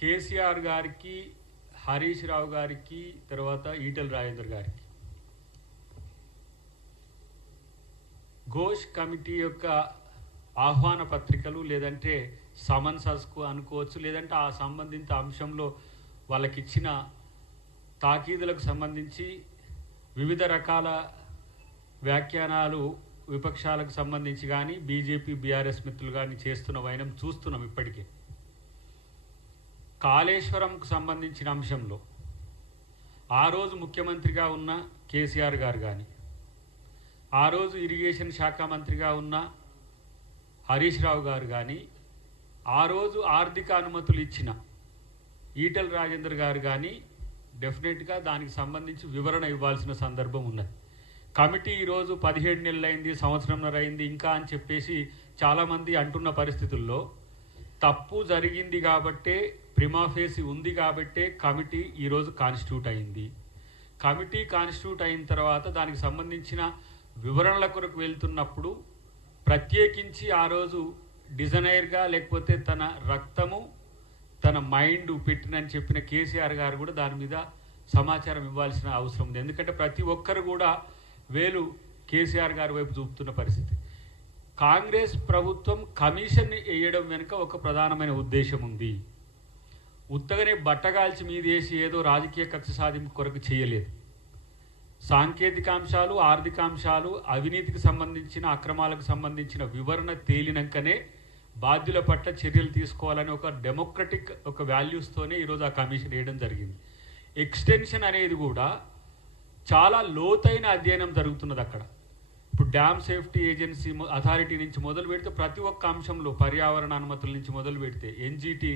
కేసీఆర్ గారికి, హరీష్ రావు గారికి, తర్వాత ఈటెల రాజేందర్ గారికి ఘోష్ కమిటీ యొక్క ఆహ్వాన పత్రికలు లేదంటే సమన్సస్కు అనుకోవచ్చు, లేదంటే ఆ సంబంధిత అంశంలో వాళ్ళకిచ్చిన తాకీదులకు సంబంధించి వివిధ రకాల వ్యాఖ్యానాలు విపక్షాలకు సంబంధించి కానీ బీజేపీ బీఆర్ఎస్ మిత్రులు కానీ చేస్తున్న వైనం చూస్తున్నాం. ఇప్పటికే కాళేశ్వరంకు సంబంధించిన అంశంలో ఆ రోజు ముఖ్యమంత్రిగా ఉన్న కేసీఆర్ గారు కానీ, ఆ రోజు ఇరిగేషన్ శాఖ మంత్రిగా ఉన్న హరీష్ రావు గారు కానీ, ఆ రోజు ఆర్థిక అనుమతులు ఇచ్చిన ఈటెల రాజేందర్ గారు కానీ డెఫినెట్గా దానికి సంబంధించి వివరణ ఇవ్వాల్సిన సందర్భం ఉన్నది. కమిటీ ఈరోజు 17 నెలలు అయింది, సంవత్సరంన్నర అయింది ఇంకా అని చెప్పేసి చాలామంది అంటున్న పరిస్థితుల్లో తప్పు జరిగింది కాబట్టే, ప్రిమాఫేసి ఉంది కాబట్టే కమిటీ ఈరోజు కాన్స్టిట్యూట్ అయింది. కమిటీ కాన్స్టిట్యూట్ అయిన తర్వాత దానికి సంబంధించిన వివరణల కొరకు వెళ్తున్నప్పుడు ప్రత్యేకించి ఆ రోజు డిజైనర్గా లేకపోతే తన రక్తము తన మైండ్ పెట్టినని చెప్పిన కేసీఆర్ గారు కూడా దాని మీద సమాచారం ఇవ్వాల్సిన అవసరం ఉంది. ఎందుకంటే ప్రతి ఒక్కరు కూడా వేలు కేసీఆర్ గారి వైపు చూపుతున్న పరిస్థితి. కాంగ్రెస్ ప్రభుత్వం కమిషన్ వేయడం వెనుక ఒక ప్రధానమైన ఉద్దేశం ఉంది. ఉత్తగానే బట్టగాల్చి మీదేసి ఏదో రాజకీయ కక్ష సాధింపు కొరకు చేయలేదు. సాంకేతిక అంశాలు, ఆర్థిక అంశాలు, అవినీతికి సంబంధించిన అక్రమాలకు సంబంధించిన వివరణ తేలినాకనే బాధ్యుల పట్ల చర్యలు తీసుకోవాలని ఒక డెమోక్రటిక్ ఒక వాల్యూస్తోనే ఈరోజు ఆ కమిషన్ వేయడం జరిగింది. ఎక్స్టెన్షన్ అనేది కూడా చాలా లోతైన అధ్యయనం జరుగుతున్నది అక్కడ. ఇప్పుడు డ్యామ్ సేఫ్టీ ఏజెన్సీ అథారిటీ నుంచి మొదలు పెడితే ప్రతి ఒక్క అంశంలో, పర్యావరణ అనుమతుల నుంచి మొదలు పెడితే, ఎన్జిటి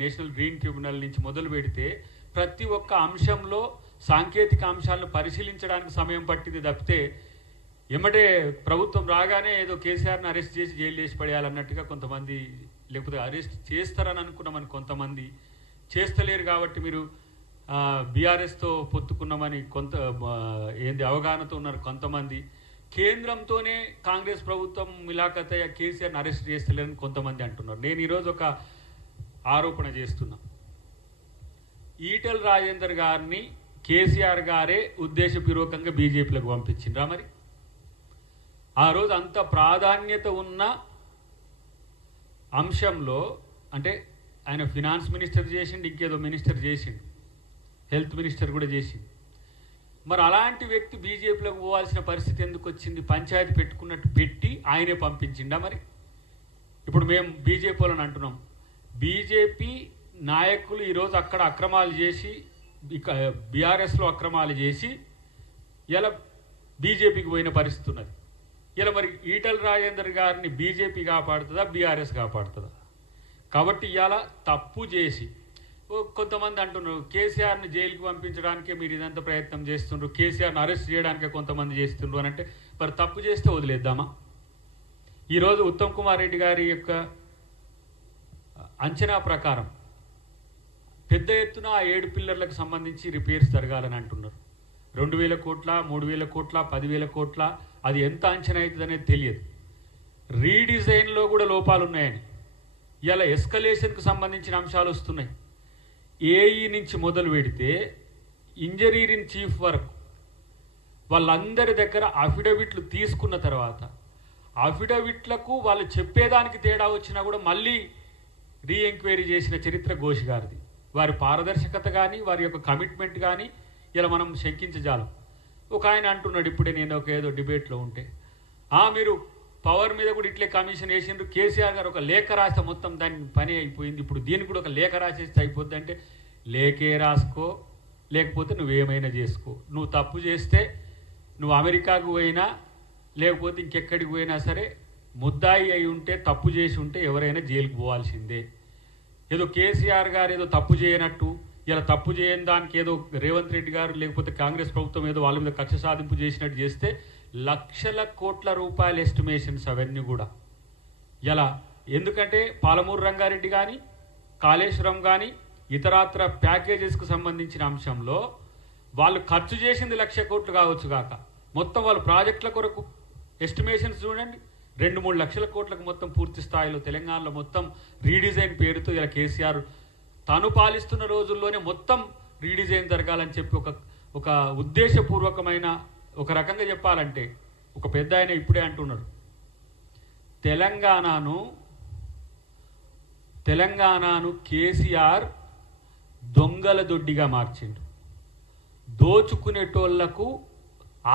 నేషనల్ గ్రీన్ ట్రిబ్యునల్ నుంచి మొదలు పెడితే ప్రతి ఒక్క అంశంలో సాంకేతిక అంశాలను పరిశీలించడానికి సమయం పట్టింది తప్పితే ఎమ్మటే ప్రభుత్వం రాగానే ఏదో కేసీఆర్ని అరెస్ట్ చేసి జైలు వేసి పడేయాలన్నట్టుగా కొంతమంది, లేకపోతే అరెస్ట్ చేస్తారని అనుకున్నామని కొంతమంది, చేస్తలేరు కాబట్టి మీరు బీఆర్ఎస్తో పొత్తుకున్నామని కొంత అవగాహనతో ఉన్నారు కొంతమంది, కేంద్రంతోనే కాంగ్రెస్ ప్రభుత్వం మిలాఖతయ్య కేసీఆర్ని అరెస్ట్ చేస్తలేరని కొంతమంది అంటున్నారు. నేను ఈరోజు ఒక ఆరోపణ చేస్తున్నా. ఈటెల రాజేందర్ గారిని కేసీఆర్ గారే ఉద్దేశపూర్వకంగా బీజేపీలకు పంపించిండ్రా? మరి ఆ రోజు అంత ప్రాధాన్యత ఉన్న అంశంలో, అంటే ఆయన ఫినాన్స్ మినిస్టర్ చేసిండు, ఇంకేదో మినిస్టర్ చేసిండు, హెల్త్ మినిస్టర్ కూడా చేసిండు. మరి అలాంటి వ్యక్తి బీజేపీలోకి పోవాల్సిన పరిస్థితి ఎందుకు వచ్చింది? పంచాయతీ పెట్టుకున్నట్టు పెట్టి ఆయనే పంపించిండా? మరి ఇప్పుడు మేము బీజేపీ వాళ్ళని అంటున్నాం, బీజేపీ నాయకులు ఈరోజు అక్కడ అక్రమాలు చేసి, బీఆర్ఎస్లో అక్రమాలు చేసి ఇలా బీజేపీకి పోయిన పరిస్థితి ఉన్నది. ఇలా మరి ఈటెల రాజేందర్ గారిని బీజేపీ కాపాడుతుందా, బీఆర్ఎస్ కాపాడుతుందా? కాబట్టి ఇలా తప్పు చేసి కొంతమంది అంటున్నారు కేసీఆర్ని జైలుకి పంపించడానికే మీరు ఇదంతా ప్రయత్నం చేస్తున్నారు, కేసీఆర్ని అరెస్ట్ చేయడానికే కొంతమంది చేస్తున్నారు అని అంటే మరి తప్పు చేస్తే వదిలేద్దామా? ఈరోజు ఉత్తమ్ కుమార్ రెడ్డి గారి యొక్క అంచనా ప్రకారం పెద్ద ఎత్తున ఆ 7 పిల్లర్లకు సంబంధించి రిపేర్స్ జరగాలని అంటున్నారు. 2,000 కోట్ల, 3,000 కోట్ల, 10,000 కోట్ల, అది ఎంత అంచనా అవుతుంది అనేది తెలియదు. రీడిజైన్లో కూడా లోపాలు ఉన్నాయని ఇలా ఎస్కలేషన్కు సంబంధించిన అంశాలు వస్తున్నాయి. ఏఈ నుంచి మొదలు పెడితే ఇంజనీర్ ఇన్ చీఫ్ వరకు వాళ్ళందరి దగ్గర అఫిడవిట్లు తీసుకున్న తర్వాత అఫిడవిట్లకు వాళ్ళు చెప్పేదానికి తేడా వచ్చినా కూడా మళ్ళీ రీఎంక్వైరీ చేసిన చరిత్ర ఘోష్ గారిది. వారి పారదర్శకత కానీ, వారి యొక్క కమిట్మెంట్ కానీ ఇలా మనం శంకించజాలం. ఒక ఆయన అంటున్నాడు ఇప్పుడే, నేను ఏదో డిబేట్లో ఉంటే, మీరు పవర్ మీద కూడా ఇట్లే కమిషన్ వేసిండ్రు, కేసీఆర్ గారు ఒక లేఖ రాస్తే మొత్తం దాని పని అయిపోయింది, ఇప్పుడు దీనికి కూడా ఒక లేఖ రాసేస్తే అయిపోద్ది అంటే, లేఖే రాసుకో, లేకపోతే నువ్వేమైనా చేసుకో. నువ్వు తప్పు చేస్తే నువ్వు అమెరికాకు పోయినా లేకపోతే ఇంకెక్కడికి పోయినా సరే ముద్దాయి అయి ఉంటే, తప్పు చేసి ఉంటే ఎవరైనా జైలుకు పోవాల్సిందే. ఏదో కేసీఆర్ గారు ఏదో తప్పు చేయనట్టు, ఇలా తప్పు చేయని దానికి ఏదో రేవంత్ రెడ్డి గారు లేకపోతే కాంగ్రెస్ ప్రభుత్వం ఏదో వాళ్ళ మీద కక్ష సాధింపు చేసినట్టు చేస్తే లక్షల కోట్ల రూపాయల ఎస్టిమేషన్స్ అవన్నీ కూడా ఇలా. ఎందుకంటే పాలమూరు రంగారెడ్డి కానీ, కాళేశ్వరం కానీ, ఇతరాత్ర ప్యాకేజెస్కు సంబంధించిన అంశంలో వాళ్ళు ఖర్చు చేసింది 1,00,000 కోట్లు కావచ్చు కాక, మొత్తం వాళ్ళు ప్రాజెక్టుల కొరకు ఎస్టిమేషన్స్ చూడండి 2-3 లక్షల కోట్లకు మొత్తం పూర్తి స్థాయిలో తెలంగాణలో మొత్తం రీడిజైన్ పేరుతో ఇలా కేసీఆర్ తను పాలిస్తున్న రోజుల్లోనే మొత్తం రీడిజైన్ జరగాలని చెప్పి ఒక ఉద్దేశపూర్వకమైన, ఒక రకంగా చెప్పాలంటే ఒక పెద్ద ఆయన ఇప్పుడే అంటున్నారు, తెలంగాణను కేసీఆర్ దొంగల దొడ్డిగా మార్చిండు, దోచుకునేటోళ్లకు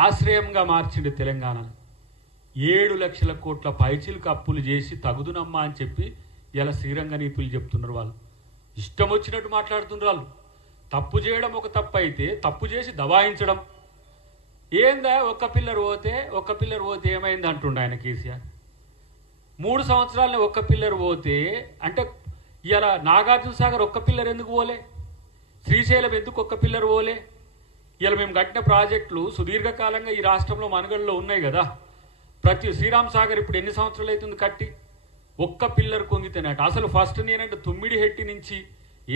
ఆశ్రయంగా మార్చిండు. తెలంగాణలో 7 లక్షల కోట్ల పైచిలకు అప్పులు చేసి తగుదునమ్మా అని చెప్పి ఇలా శ్రీరంగ నీతులు చెప్తున్నారు. వాళ్ళు ఇష్టం వచ్చినట్టు మాట్లాడుతున్నారు. వాళ్ళు తప్పు చేయడం ఒక తప్పు అయితే, తప్పు చేసి దబాయించడం ఏందా? ఒక్క పిల్లర్ పోతే ఏమైంది అంటుండ ఆయన కేసీఆర్. 3 సంవత్సరాలని ఒక్క పిల్లర్ పోతే అంటే ఇలా నాగార్జున సాగర్ ఒక్క పిల్లర్ ఎందుకు పోలే? శ్రీశైలం ఎందుకు ఒక్క పిల్లర్ పోలే? ఇలా మేము కట్టిన ప్రాజెక్టులు సుదీర్ఘకాలంగా ఈ రాష్ట్రంలో మనుగడలో ఉన్నాయి కదా. ప్రతి శ్రీరామ్ సాగర్ ఇప్పుడు ఎన్ని సంవత్సరాలు అవుతుంది కట్టి? ఒక్క పిల్లర్ కొంగితేనట. అసలు ఫస్ట్ నేనంటే తుమ్మిడిహెట్టి నుంచి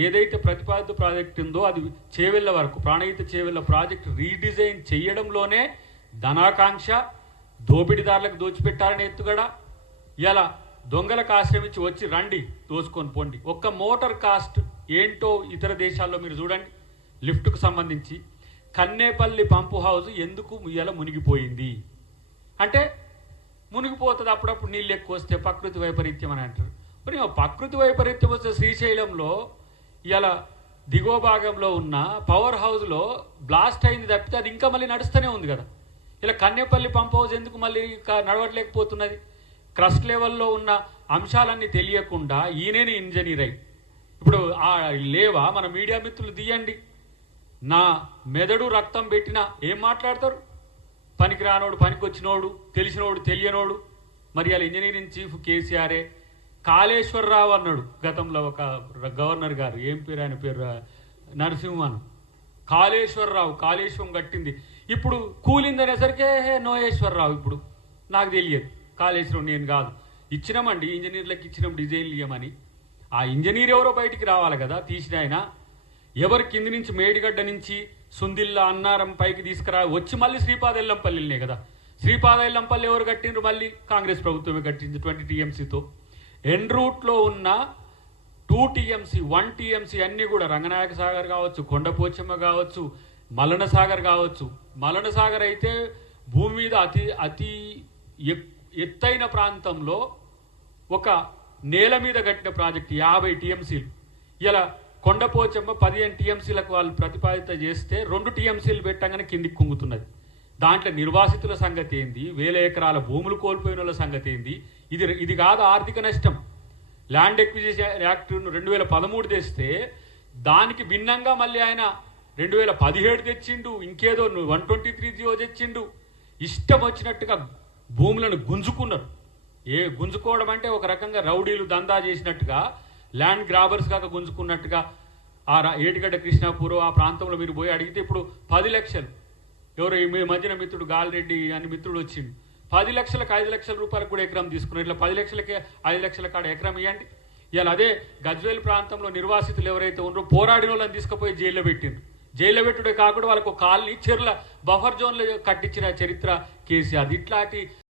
ఏదైతే ప్రతిపాదిత ప్రాజెక్ట్ ఉందో అది చేవెళ్ళ వరకు, ప్రాణహిత చేవెళ్ళ ప్రాజెక్ట్ రీడిజైన్ చేయడంలోనే ధనాకాంక్ష, దోపిడీదారులకు దోచిపెట్టారని ఎత్తుగడ. ఇలా దొంగలకు ఆశ్రమించి వచ్చి రండి దోచుకొని పోండి. ఒక్క మోటార్ కాస్ట్ ఏంటో ఇతర దేశాల్లో మీరు చూడండి. లిఫ్ట్కు సంబంధించి కన్నేపల్లి పంపు హౌస్ ఎందుకు ఇలా మునిగిపోయింది అంటే, మునిగిపోతుంది అప్పుడప్పుడు నీళ్ళు ఎక్కువ వస్తే ప్రకృతి వైపరీత్యం అని అంటారు. మరి ప్రకృతి వైపరీత్యం వస్తే శ్రీశైలంలో ఇలా దిగువ భాగంలో ఉన్న పవర్ హౌస్లో బ్లాస్ట్ అయింది తప్పితే అది ఇంకా మళ్ళీ నడుస్తూనే ఉంది కదా. ఇలా కన్నేపల్లి పంప్ హౌస్ ఎందుకు మళ్ళీ నడవట్లేకపోతున్నది? క్రస్ట్ లెవెల్లో ఉన్న అంశాలన్నీ తెలియకుండా ఈయనేని ఇంజనీర్ అయి ఇప్పుడు లేవా మన మీడియా మిత్రులు తీయండి. నా మెదడు రక్తం పెట్టినా ఏం మాట్లాడతారు? పనికి రానోడు, పనికి వచ్చినోడు, తెలిసినోడు, తెలియనోడు. మరి అలా ఇంజనీరింగ్ చీఫ్ కేసీఆరే. కాళేశ్వరరావు అన్నాడు గతంలో ఒక గవర్నర్ గారు, ఏం పేరు ఆయన పేరు, నరసింహన్. కాళేశ్వరరావు కాళేశ్వరం కట్టింది, ఇప్పుడు కూలిందనేసరికి నోయేశ్వరరావు. ఇప్పుడు నాకు తెలియదు కాళేశ్వరం నేను కాదు. ఇచ్చినామండి ఇంజనీర్లకు, ఇచ్చినాం డిజైన్లు ఇవ్వమని. ఆ ఇంజనీర్ ఎవరో బయటికి రావాలి కదా తీసిన ఆయన. ఎవరు కింది నుంచి మేడిగడ్డ నుంచి సుందిల్లా అన్నారం పైకి తీసుకురా వచ్చి మళ్ళీ శ్రీపాదెల్లంపల్లినే కదా. శ్రీపాదెల్లంపల్లి ఎవరు కట్టిండ్రు? మళ్ళీ కాంగ్రెస్ ప్రభుత్వమే కట్టింది 20 TMCతో. ఎన్ రూట్లో ఉన్న 2 TMC 1 TMC అన్నీ కూడా రంగనాయక సాగర్ కావచ్చు, కొండపోచమ్మ కావచ్చు, మలన సాగర్ కావచ్చు. మలన సాగర్ అయితే భూమి మీద అతి ఎత్తైన ప్రాంతంలో ఒక నేల మీద కట్టిన ప్రాజెక్ట్ 50 TMCలు. ఇలా కొండపోచమ్మ 15 TMCలకు వాళ్ళు ప్రతిపాదిత చేస్తే 2 TMCలు పెట్టగానే కిందికి కుంగుతున్నది. దాంట్లో నిర్వాసితుల సంగతి ఏంది, 1000 ఎకరాల భూములు కోల్పోయిన వాళ్ళ సంగతి ఏంది? ఇది కాదు ఆర్థిక నష్టం. ల్యాండ్ ఎక్విజిషన్ యాక్ట్ 2013 తెస్తే దానికి భిన్నంగా మళ్ళీ ఆయన 2017 తెచ్చిండు, ఇంకేదో 123 తెచ్చిండు. ఇష్టం వచ్చినట్టుగా భూములను గుంజుకున్నారు. గుంజుకోవడం అంటే ఒక రకంగా రౌడీలు దందా చేసినట్టుగా, ల్యాండ్ గ్రాబర్స్ కాక గుంజుకున్నట్టుగా. ఏటిగడ్డ కృష్ణాపూర్ ఆ ప్రాంతంలో మీరు పోయి అడిగితే ఇప్పుడు 10 లక్షలు, ఎవరు మీ మధ్యన మిత్రుడు గాలిరెడ్డి అని మిత్రుడు వచ్చిండు, 10 లక్షలకు 5 లక్షల రూపాయలకు కూడా ఎకరం తీసుకున్నారు. ఇట్లా 10 లక్షలకే 5 లక్షల కాడ ఎకరం ఇవ్వండి. ఇవాళ అదే గజ్వేల్ ప్రాంతంలో నిర్వాసితులు ఎవరైతే ఉన్నారో పోరాడిన వాళ్ళని తీసుకుపోయి జైల్లో పెట్టిండ్రు. జైల్లో పెట్టుడే కాకుండా వాళ్ళకు కాలనీ చెర్ల బఫర్ జోన్లు కట్టించిన చరిత్ర కేసీఆర్. ఇట్లాంటి